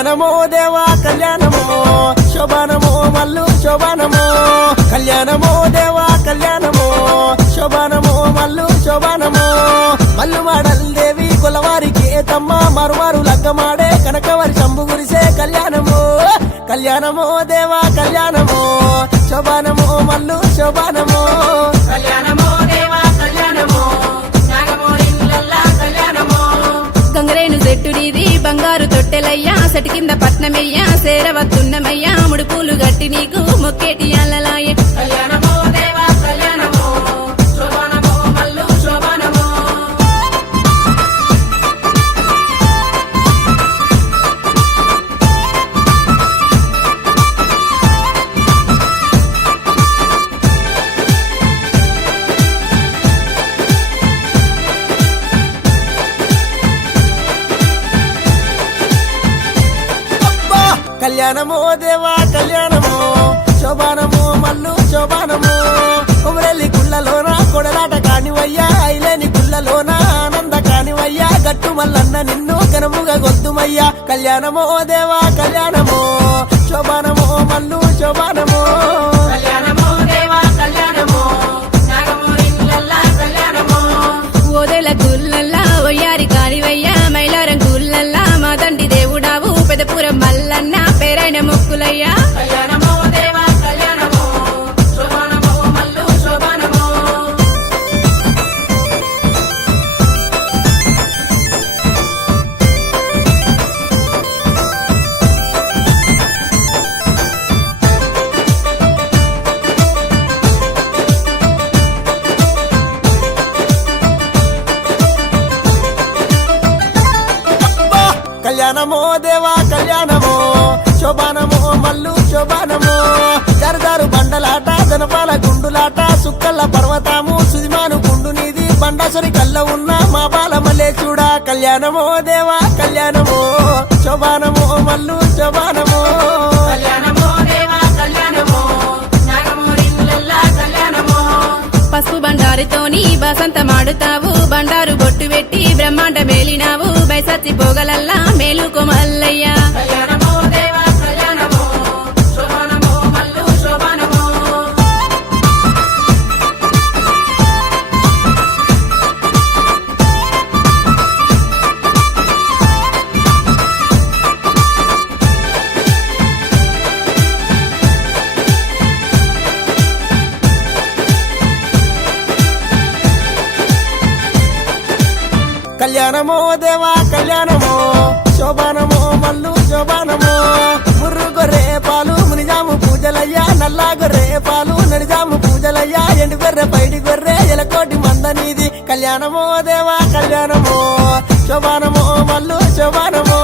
కళ్యాణమో దేవా కళ్యాణమో శోభానమో మల్లు శోభానమో కళ్యాణమో దేవా కళ్యాణమో శోభానమో మల్లు శోభానమో మల్లు మాడల్ దేవి కొలవారికి తమ్మ మరుమారు లగ్గమాడే కనకవరి శంభు గురిసే కళ్యాణమో కళ్యాణమో దేవా కళ్యాణమో శోభానమో మల్లు శోభానమో కళ్యాణమో దేవా కళ్యాణమో నాగమోరిల్లల్లా కళ్యాణమో గంగరేను చెట్టు నీది బంగారు తొట్టెలయ్యా సెటి కింద పట్నమయ్యా సేరవత్తున్నమయ్యా ముడుపులు గట్టి నీకు మొక్కేటి అల్లలాయే కళ్యాణమో దేవా కళ్యాణమో శోభానమో మల్లు శోభానమో అబ్బా కళ్యాణమో దేవా కళ్యాణమో శోభానమో మల్లు శోభానమో ఉమరెల్లి గుళ్ళలోన కొడలాట కానివయ్యా ఐలేని గుళ్ళలోన ఆనంద కానివయ్యా గట్టు మల్లన్న నిన్ను ఘనముగా గొద్దుమయ్యా కళ్యాణమో దేవా కళ్యాణమో శోభానమో మల్లు శోభానమో కళ్యాణమో దేవా కళ్యాణమో నాగమోరిల్లల్లా కళ్యాణమో ఓదెల గుల్లల్లా ఒయ్యారి కానివయ్యా మైలారం గుల్లల్లా మా తండ్రి దేవుడావు పెదపురం మల్లన్న పేరైన మొక్కులయ్యా కళ్యాణమో దేవా కళ్యాణమో శోభానమో మల్లు శోభానమో అబ్బా కళ్యాణమో దేవా కళ్యాణమో శోభానమో మల్లు శోభానమో జరదారు బండలాట జనపాల గుండులాట సుక్కల్ల పర్వతాము సుదిమాను గుండు నీది బండాసురి కళ్ళ ఉన్న మా బాలమలే చూడా కళ్యాణమో దేవా కళ్యాణమో శోభానమో మల్లు శోభానమో కళ్యాణమో దేవా కళ్యాణమో నాగమోరిల్లల్లా కళ్యాణమో పసుపు బండారుతోని బసంత మాడుతావు బండారు బొట్టు పెట్టి బ్రహ్మాండ మేలినావు బైసచ్చి పోగలల్లా మేలుకో మల్లయ్యా కళ్యాణమో దేవా కళ్యాణమో శోభానమో మల్లు శోభానమో కళ్యాణమో దేవా కళ్యాణమో శోభానమో మల్లు శోభానమో ముర్రు గొర్రె పాలు మునిజాము పూజలయ్యా నల్లా గొర్రె పాలు నడిజాము పూజలయ్యా ఎండు గొర్రె పైడి గొర్రె ఎలకోటి మందనీది కళ్యాణమో దేవా కళ్యాణమో శోభానమో మల్లు శోభానమో